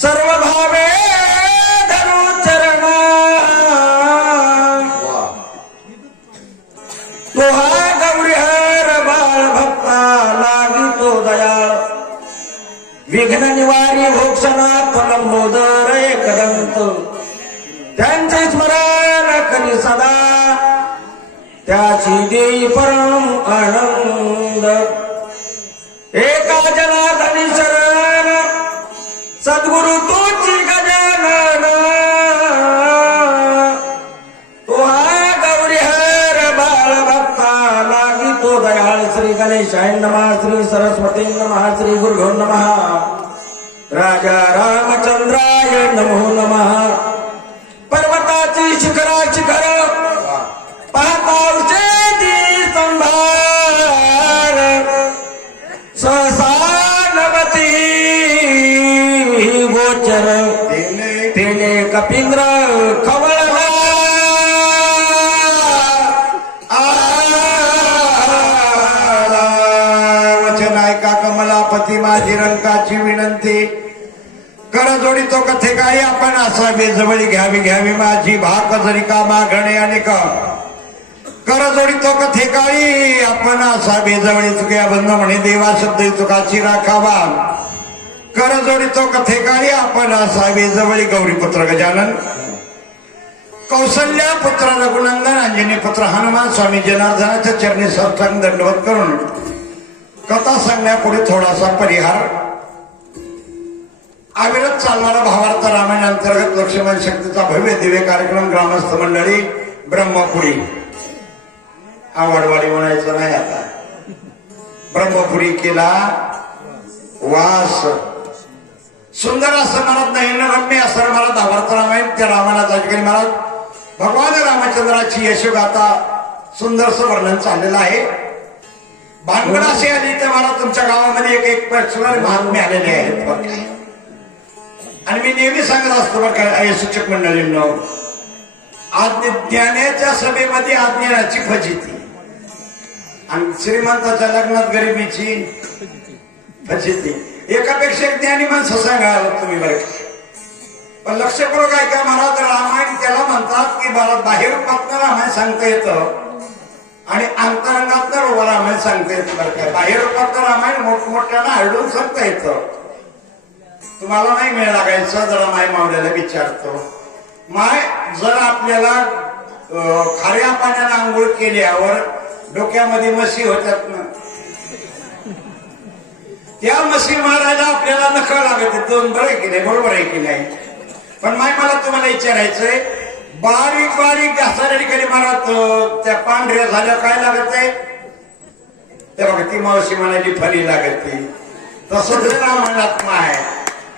सर्व भावे धरू चरण तो हा गौरी हर बाळ भक्ता लागितो दया विघ्न निवारी भोक्षणात लंबोदर एकदंत त्यांचे स्मरण करी सदा त्याची देई परम आनंद एका जनार्दनी शरण सद्गुरु तुझी गजानन तो हा गौरी हर बाळ भक्ता लागितो दयाळ श्री गणेशाय नमः श्री सरस्वती नमः श्री गुरुभ्यो नमः राजा रामचंद्राय नमो नमः पर्वताची शिखरा शिखर पाहता संभार सहसा नवती गोचर तेने कपिंद्र खवळला वचन ऐका कमलापती माझी रंकाची विनंती कर जोडी तो कथे काही आपण असावे जवळी घ्यावी घ्यावी माझी भाक जरी का मागणे अनेक कर जोडी तो कथे काळी आपण असावे जवळी चुक्या बंद म्हणे देवा शब्द चुकाची राखावा कर जोडी तो कथे काळी आपण असावे जवळी गौरीपुत्र गजानन कौशल्या पुत्र रघुनंदन अंजनी पुत्र हनुमान स्वामी जनार्दनाच्या चरणी साष्टांग दंडवत करून कथा सांगण्यापुढे थोडासा परिहार अविरत चालणारा भावार्थ रामायण अंतर्गत लक्ष्मण शक्तीचा भव्य दिव्य कार्यक्रम ग्रामस्थ मंडळी ब्रह्मपुरी आवडवाडी म्हणायचं नाही आता ब्रह्मपुरी केला वास सुंदर असं म्हणत नाही रम्य असं मला भावार्थ रामायण त्या रामायणाचा अधिकारी महाराज भगवान रामचंद्राची यशोगाथा सुंदरसं वर्णन चाललेलं आहे भानगड असे आली तर मला तुमच्या गावामध्ये एक पर्सनल महात्मे आलेले आहेत आणि मी नेहमी सांगत असतो बरं का सूचक मंडळींनो ज्ञानाच्या सभेमध्ये अज्ञानाची फजिती आणि श्रीमंताच्या लग्नात गरिबीची फजिती एकापेक्षा एक ज्ञानी माणसं सांगायला तुम्ही बरं पण लक्षपूर्वक काय का महाराज रामायण त्याला म्हणतात की बाहेर रूपातनं रामायण सांगता येतं आणि अंतरंगातनं रामायण सांगता येतं बरं काय बाहेर रूपातनं रामायण मोठमोठ्यानं हरडून सांगता येतं तुम्हाला नाही मिळ लागायचं जरा माय मावल्याला विचारतो माय जर आपल्याला खाऱ्या पाण्यानं आंघोळ केल्यावर डोक्यामध्ये मशी होत्यात ना त्या मशी मारायला आपल्याला नखळ लागत दोन बरं की नाही बरोबर आहे की नाही पण माय मला तुम्हाला विचारायचंय बारीक बारीक घासाऱ्या ठिकाणी मला त्या पांढऱ्या झाल्या काय लागत आहे त्या बघा ती मावशी म्हणायची फली लागते तसं रामायणात आहे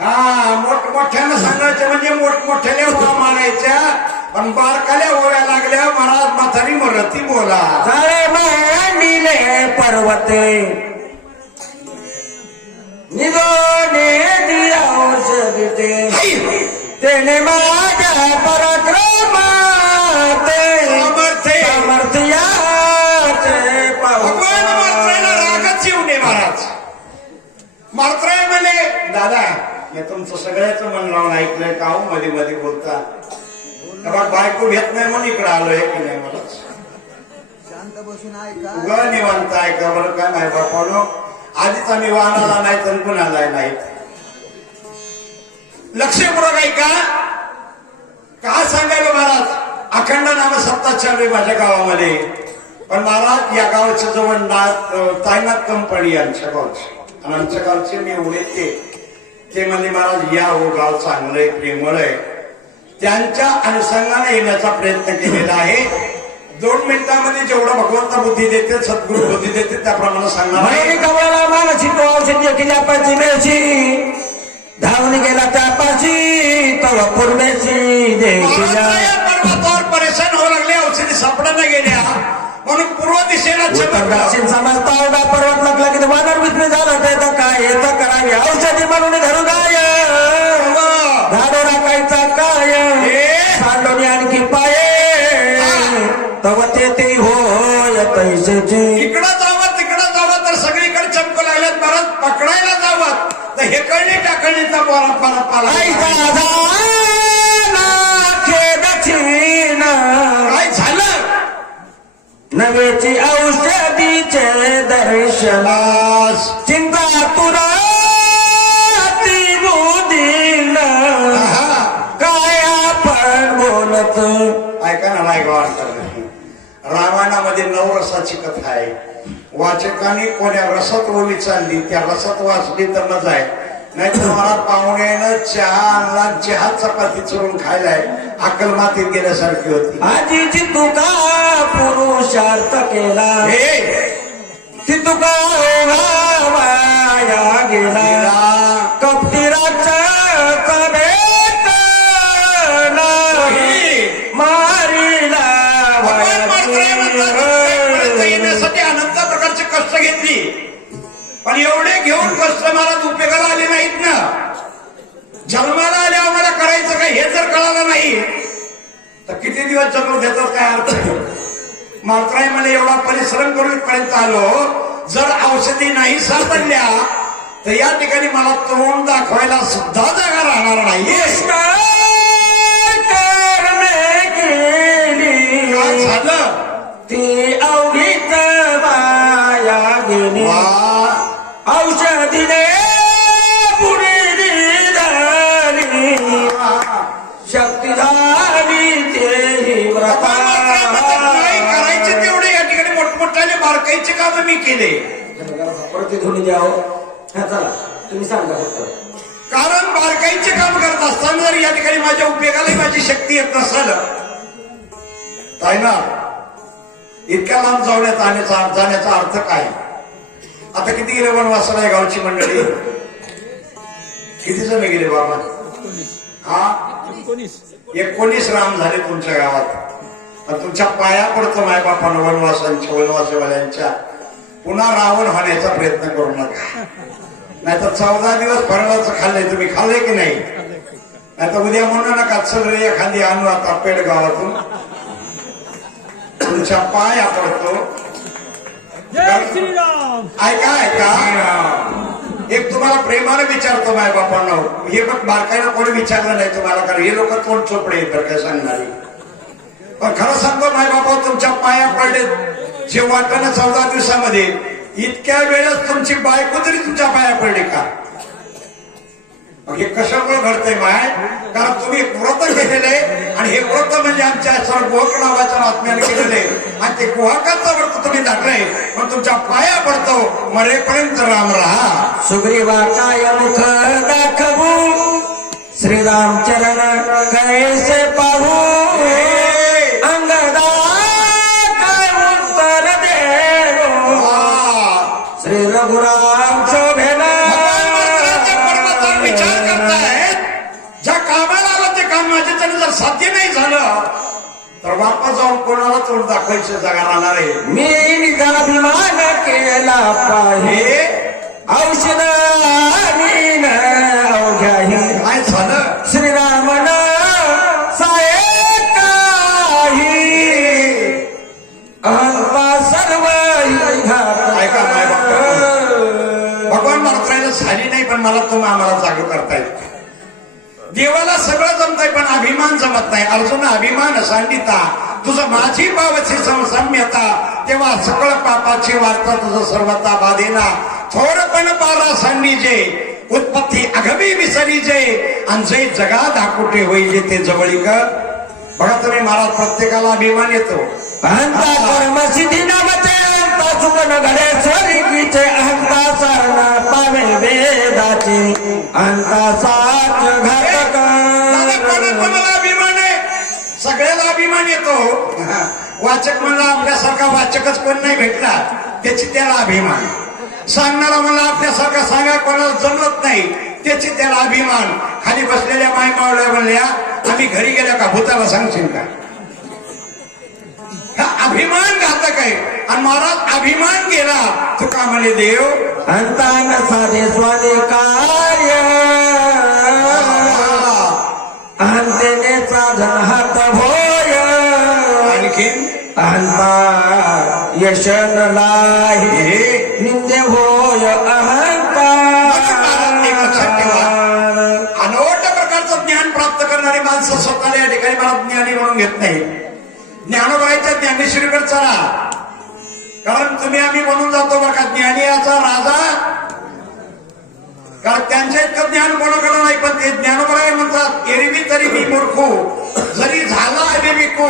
हा मोठमोठ्यानं सांगायचं म्हणजे मोठमोठ्याने ओळा मारायच्या पण बारकाल्या ओळ्या लागल्या महाराज म्हातारी मरती बोला झाले मांडिले पर्वते निगोने दिया औषधते तेने माझ्या पराक्रमाते सामर्थ्याचे भगवान मात्रायला रागच येऊ नये महाराज मात्राय म्हणे दादा मी तुमचं सगळ्याच मन लावून ऐकलंय का हो मध्ये मध्ये बोलता बायको घेत नाही म्हणून इकडे आलोय की नाही मला शांत बसून ऐका उगा निवांत ऐका बरं काय नाही बापानो आधीच आम्ही वाहनाला नाही तर कुणाला नाही लक्षपूर्वक ऐका का सांगायला महाराज अखंड नाम सत्ता चालू माझ्या गावामध्ये पण महाराज या गावाच्या जवळ तायनाथ कंपनी आमच्या गावची आणि आमच्या गावचे मी एवढे ते म्हणजे महाराज या हो गाव चांगलंय प्रेमळ आहे त्यांच्या अनुषंगाने येण्याचा प्रयत्न केलेला आहे 2 मिनिटांमध्ये जेवढं भगवंत बुद्धी देते सद्गुरु बुद्धी देते त्याप्रमाणे सांगणार कवळाला मानसी तो औषधी किल्यापाची मेची धावून गेला त्यापाशी तव पूर्वेची देशीला पर्वतावर परेशान होऊ लागले औषधी सापडा गेल्या म्हणून पूर्व दिशेला दक्षिण समजता एवढा पर्वत लागला की वानर विष्णू झाला तर काय येतं करावी औषधी म्हणून धरू गाय झाडो राखायचा काय सांडोनी आणखी पाये तव ते होय पैसेची इकडं जावं तिकडं जावं तर सगळीकडे चमकू लागल्यात महाराज पकडायला जावं तर हे कळले त्यांचा बोला पाला पाला ऐका झाला खेदचीन काय झालं नवेची औषधीचे दर्शन बस चिंता तुरा ती बुधीन हा. काय आपण बोलत ऐका ना नायकवाड रामायणामध्ये 9 रसाची कथा आहे. वाचकाने कोण्या रसात ओवी चालली त्या रसात वाचली तर मजा आहे. नाहीतर मला पाहुण्यानं चहा आणला, चहा चपाती चढून खायलाय, अक्कल मातीत गेल्यासारखी होती. आजीची तुका पुरुषार्थ केला हे ती तुका वाया गेला कपटीराचा मारिला येण्यासाठी अनंत प्रकारचे कष्ट घेतली, पण एवढे घेऊन कष्ट मला उपयोगाला आले नाहीत ना. जन्माला आल्यावर मला करायचं काय हे जर कळालं नाही तर किती दिवस जन्म देतात काय अर्थ. मात्र मला एवढा परिश्रम करून इथपर्यंत आलो, जर औषधी नाही सापडल्या तर या ठिकाणी मला तोंड दाखवायला सुद्धा जागा राहणार नाही. काय झालं ती अवघीत वाया गेली औषधीने पुढे झाली शक्ती झाली ते व्रता करायचे तेवढे या ठिकाणी मोठमोठ्याने बारकाईचे काम मी केले. प्रतिध्वनी द्यावं. हा चला तुम्ही सांगा फक्त. कारण बारकाईचे काम करत असताना जर या ठिकाणी माझ्या उपयोगाला माझी शक्ती येत नसेल काय ना, इतक्या लांब जाण्याचा अर्थ काय. आता किती गेले वनवासाला गावची मंडळी, किती जण गेले बाबा. हा 19 राम झाले तुमच्या गावात. तुमच्या पाया पडतो माय बापानं वनवासीवाल्यांच्या. पुन्हा रावण होण्याचा प्रयत्न करू नका. नाहीतर 14 दिवस फराळाचं खाल्लंय तुम्ही, खाल्लंय की नाही. नाहीतर उद्या म्हणू नका चल रे एखादी आणू आता पेड गावातून. तुमच्या पाया पडतो. ऐका एक तुम्हाला प्रेमाने विचारतो माय बापांना, हे पण बारकाईला कोणी विचारलं नाही तुम्हाला, कारण हे लोक तोंड चोपडे येतात काय सांगणारी. पण खरं सांगतो माय बापा तुमच्या पाया पडले जे वाटणं 14 दिवसामध्ये, इतक्या वेळेस तुमची बायको तरी तुमच्या पाया पडली का. हे कशामुळे घडतंय माय, कारण तुम्ही व्रत केलेलं आहे आणि हे व्रत म्हणजे आमच्या गुहक नावाच्या आत्म्याने केलेलं आहे आणि ते गुहकाचं व्रत तुम्ही धरलंय. पण तुमच्या पाया पडतो, मरेपर्यंत राम राहा. सुग्रीवा काय मुख दाखवू श्रीरामचरण कैसे पाहू अंगदा काय उत्तर देऊ श्री रघुराम शोभेला. विचार करतायत ज्या कामाला आलं ते काम माझ्याच्याने जर साध्य नाही झालं तर वापस जाऊन कोणाला तोंड दाखवायचं जागा राहणार आहे. मी निघाभिमान केला पाहिजे औषध अवघ्याही काय झालं श्रीरामन साये काही अहंता सर्व ऐका माय बाप, भगवान मात्रायला झाली नाही पण मला तुम्ही आम्हाला जाग करतायत. देवाला सगळं जमतंय पण अभिमान जमत नाही. अर्जुन अभिमान सांडिता तुझं माझी पावची समसाम्यता, तेव्हा सकळ पापाची वार्ता तुझं सर्वता बाधेना. थोरपण पारा सांडीजे उत्पत्ती अगमी विसरीजे आणि जगा दाकुटे होईल ते जवळीक. बघा तुम्ही महाराज प्रत्येकाला अभिमान येतो. अहंता कर्म सिद्धी नामते अहंता सुकन घडे स्वरिकीचे अहंता सारणा पावे वेदाचे अहंता साच घातक. कोणाला अभिमान आहे, सगळ्याला अभिमान येतो. वाचक म्हणला आपल्यासारखा वाचकच कोण नाही भेटला त्याची त्याला अभिमान. सांगणारा म्हणला आपल्यासारखा सांगा कोणाला जमत नाही त्याची त्याला अभिमान. खाली बसलेल्या माय मावळ्या म्हणल्या आम्ही घरी गेल्या का भूताला सांगशील का. हा अभिमान घातक आहे. आणि महाराज अभिमान गेला तुका म्हणे देव अहंता न साधे स्वादे कार्य अहंतेने साधन हात भोय. आणखीन अहंता यशन लाही निंदे होय अहंकार. एक लक्षात ठेवा ज्ञानोबाई माणसं स्वतःला या ठिकाणी मला ज्ञानी म्हणून घेत नाही. ज्ञानोबाईच्या ज्ञानेश्वरीकडे चला, कारण तुम्ही आम्ही म्हणून जातो बरं का ज्ञानी याचा राजा, कारण त्यांच्या इतकं ज्ञान कोणाकडे नाही. पण ते ज्ञानोबाई म्हणतात एरवी तरी मी मूर्खू, जरी झाला आहे विकू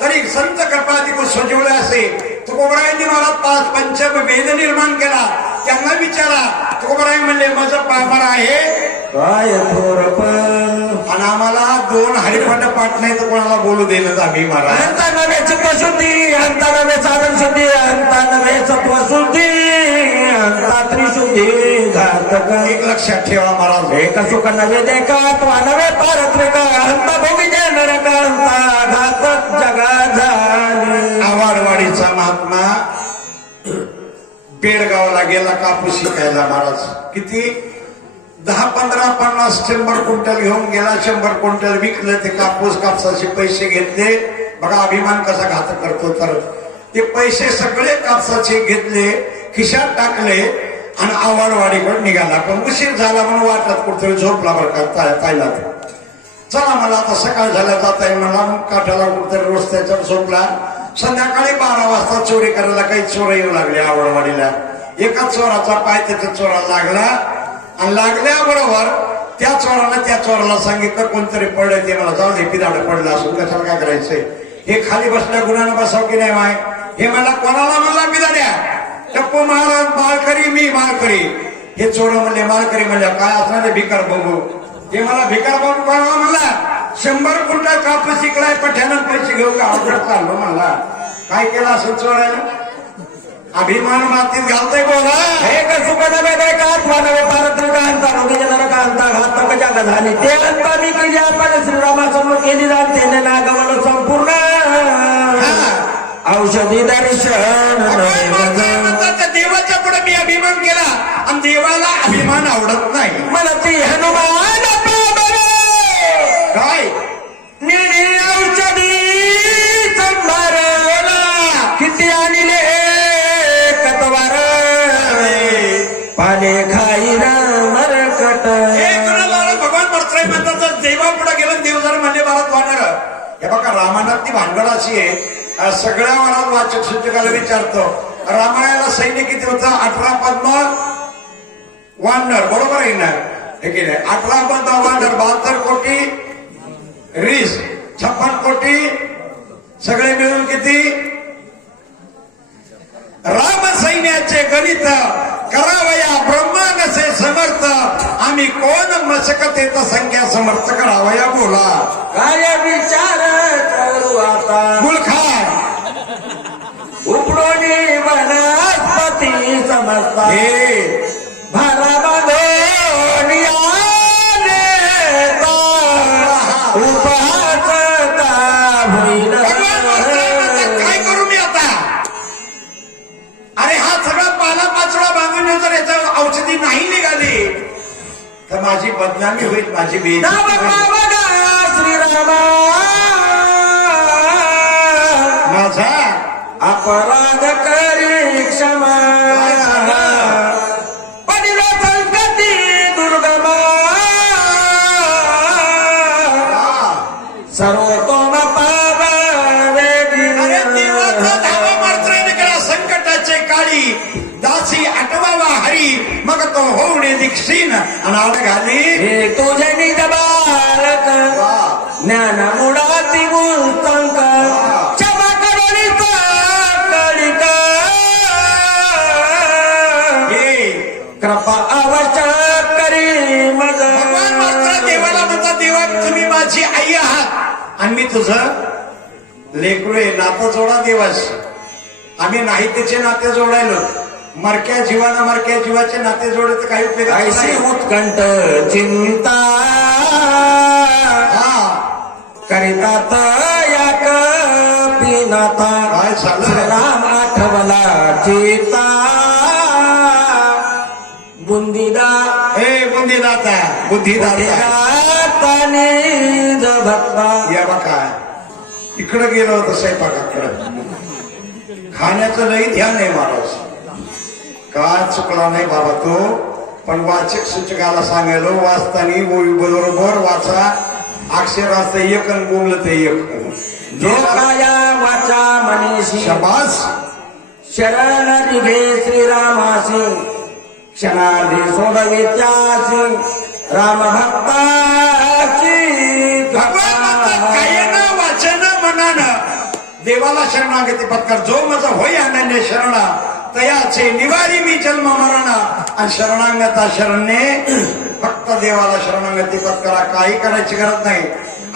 तरी संत कृपाधिक सजवले असे. तुकोबरायांनी मला 5 पंच वेद निर्माण केला. त्यांना विचारा, तुकोबराय म्हणले माझं पामर आहे काय थोरपण आणि आम्हाला 2 हरिपाठ पाठ नाही तर कोणाला बोलू देणं आम्ही महाराज. अंता नव्हे चित्तशुद्धी, अंता नव्हे साधन शुद्धी, अंता नव्हे सत्वशुद्धी, अंता त्रिशुद्धी घातक. एक लक्षात ठेवा महाराज, एक सुख नव्हे देखा त्वा नव्हे पारत्रिक, अंता भोगीजे नरक, अंता घातक जगा झाली. आवाडवाडीचा महात्मा पेडगावला गेला कापूस शिकायला महाराज. किती 10, 15, 50, 100 क्विंटल घेऊन गेला. 100 क्विंटल विकलं ते कापूस. कापसाचे पैसे घेतले. बघा अभिमान कसा घात करतो. तर ते पैसे सगळे कापसाचे घेतले, खिशात टाकले आणि आवाडवाडीकडे निघाला. पण उशीर झाला म्हणून वाटत कुठतरी झोपला बरं का तायला. चला मला आता सकाळ झाल्या जाता येईल मला. काठाला कुठतरी रस्त्याच्यावर झोपला. संध्याकाळी 12 वाजता चोरी करायला काही चोर येऊ लागले आवाडवाडीला. एका चोराचा पाय त्याच्या चोराला लागला आणि लागल्याबरोबर त्या चोराला सांगितलं कोणतरी पडलं ते मला जाऊ दे, पिदाड पडलं असून कशाला काय करायचंय, हे खाली बसल्या गुणानं बसाव की नाही माय. हे मला कोणाला म्हणला पिदाड्या, टप्पू महाराज माळकरी, मी माळकरी. हे चोर म्हणले माळकरी म्हणल्या काय असणार भिकार बघू. ते मला भिकार बघू कोणाला म्हणला. 100 क्विंटल कापूस शिकलाय पठ्यानं पैसे घेऊ का अवघड चाललो म्हणला. काय केलं असं चोरानं, अभिमान मातीत घालतोय बोला. एक सुख नव्हे देखा त्वा नव्हे पारत्रिक, अंता भोगीजे नरक, अंता घातक जगा झाली. ते अंता मी केली आपण श्रीरामासमोर केली जात त्याने नागवलं संपूर्ण औषधी दर्शन. देवाच्या पुढे मी अभिमान केला आणि देवाला अभिमान आवडत नाही. मला ती हनुमान काय निळी औषधी संभारला, किती आणले कतवार, पाले खाई मरकट. भगवान परत्राय म्हणतात जर देवा पुढे गेलं देव जर म्हणले भारत वाढणार. हे बघा रामायणात ती भानगड अशी आहे, सगळ्या वरात वाचक सूचकाला विचारतो रामायणाला सैन्य किती होतं. 18 पद्म वानर, बरोबर आहे ना, हे की नाही. 18 पद्म वानर, 72 कोटी रीस, 56 कोटी सगळे मिळून किती. राम सैन्याचे गणित करावया ब्रह्मांडसे समर्थ, आम्ही कोण मशकतेत संख्या समर्थ करावया बोला. काय विचार करू आता मुलखान उपडोनी वनस्पती समजता, हे भाला बांधून यानेता उपहासता होईल. काय करू मी आता. अरे हा सगळा पाला पाचोळा बांधून जर याच्यावर औषधी नाही निघाली तर माझी बदनामी होईल, माझी बेइज्जती होईल. श्रीरामा माझा अपराध करी क्षमा, पडिलो संकटी दुर्गमा, सर्वतोम पावे. अरे देवाचा धावा मार्त्राने करा संकटाचे काळी, दासी आठवावा हरी, मग तो होऊने दीक्षिण अनाड घाली. हे तुझे निज बालक ज्ञान मुळाती गुंतंक, क्षमा करुणीचा कळिका, कृपा आवश्यक करी मग. भगवान मात्र देवाला म्हणतात देवा तुम्ही माझी आई आहात आणि मी तुझं लेकरू आहे. नातं जोडा देवाशी. आम्ही नाही त्याचे नाते जोडायलो. मरक्या जीवाना मरक्या जीवाचे नाते जोडत काही उपयोग ऐशी उत्कंठ चिंता करितात याक पिनाथा, काय झालं? राम आठवला चिता बुंदीदा हे बुद्धिदाता बुद्धिदाता निज भक्ता. या बघा इकडं गेलो होतं स्वयंपाकाकडं. खाण्याचं लई ध्यान आहे महाराज. काय चुकला नाही बाबा तो, पण वाचक सूचकाला सांगायलो वाचताना ओळी बरोबर वाचा. अक्षराचं एक आणि बोललं ते एक. जो काया वाचा मनीषी शबास. शरण दिघे श्रीरामासी क्षणार्धी सोडवे त्यासी राम भक्ताची भगवान म्हणतात, कायेनं वाचन मनानं देवाला शरणागती पत्कर. जो माझा होय अनन्य शरणा तयाचे निवारी मी जन्म मरणा. आणि शरणागता शरण्ये फक्त देवाला शरणागती पत्करा. काही करायची गरज नाही.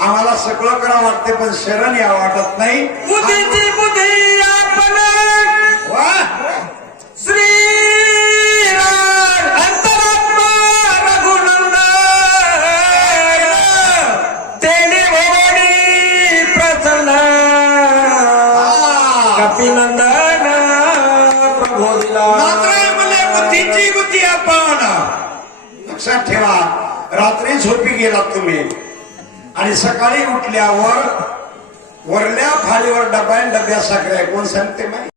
आम्हाला सगळं करा वाटते पण शरण या वाटत नाही. बुद्धीची बुद्धी आपण वा श्री अंतरात्मा रघुनंदन तेने भवानी प्रसन्न कपिनंदन प्रभो दिला. मात्र मला बुद्धीची बुद्धी आपण. लक्षात ठेवा, रात्री झोपी गेलात तुम्ही आणि सकाळी उठल्यावर वरल्या फाळीवर डब्या साखऱ्या कोण सांगते माहिती?